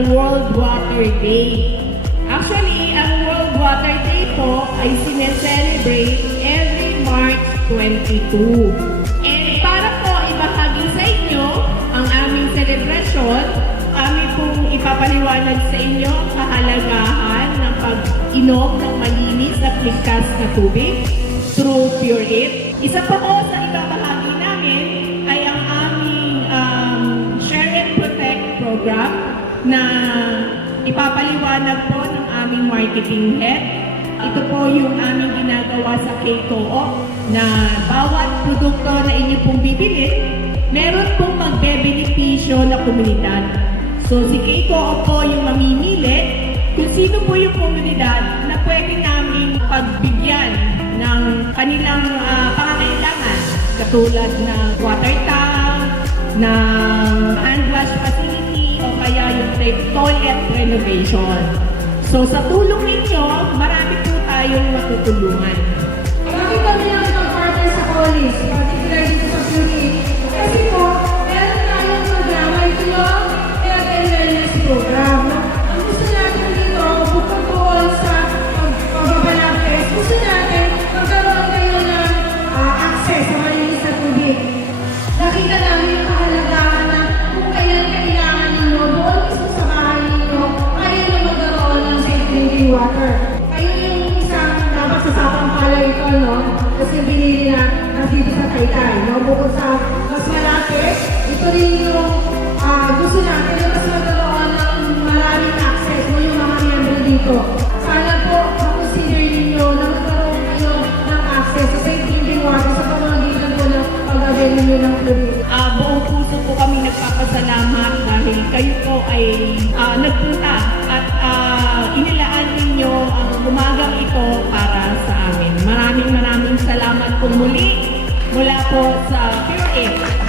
ng World Water Day. Actually, ang World Water Day po ay sineselebrate every March 22. And para po ibahagi sa inyo ang aming celebration, kami pong ipapaliwanag sa inyo ang kahalagahan ng pag-inom ng malinis at ligtas na tubig through Pure It. Isa pa po sa ibabahagi namin ay ang aming Share and Protect program na ipapaliwanag po ng aming marketing head. Ito po yung aming ginagawa sa K-Co-op na bawat produkto na inyo pong bibilin, meron pong magbebenepisyo na komunidad. So si K-Co-op po yung mamimili kung sino po yung komunidad na pwede namin pagbigyan ng kanilang pangangailangan katulad ng water tank, ng hand wash facility o kaya yung toilet renovation. So sa tulong ninyo, marami po tayong matutulungan. Bakit kami lang itong partner sa college, particular dito sa Pure? Kasi po, meron tayong programa, ito yung health and wellness program. Ang gusto natin dito, bukod doon sa pagbabalakes, gusto natin magkaroon kayo ng access sa malinis na tubig. Nakita namin yung kahalagahan na kung kailan kailangan ninyo, doon mismo sa bahay ninyo, kaya nyo magkaroon ng safe drinking water. Kayo yung isang dapat sa sapang palay ito, no? Kasi binili na dito sa Taytay, no? Bukod sa mas malaki, ito rin yung gusto natin yung mas magkaroon ng maraming access mo yung mga miyembro dito. Sana po, consider ninyo na magkaroon kayo ng access sa safe drinking water sa pamamagitan po ng pag-avail ninyo ng Pure. Buong puso po kami nagpapasalamat dahil kayo po ay nagpunta at inilaan ninyo ang umagang ito para sa amin. Maraming salamat po muli mula po sa Pure It.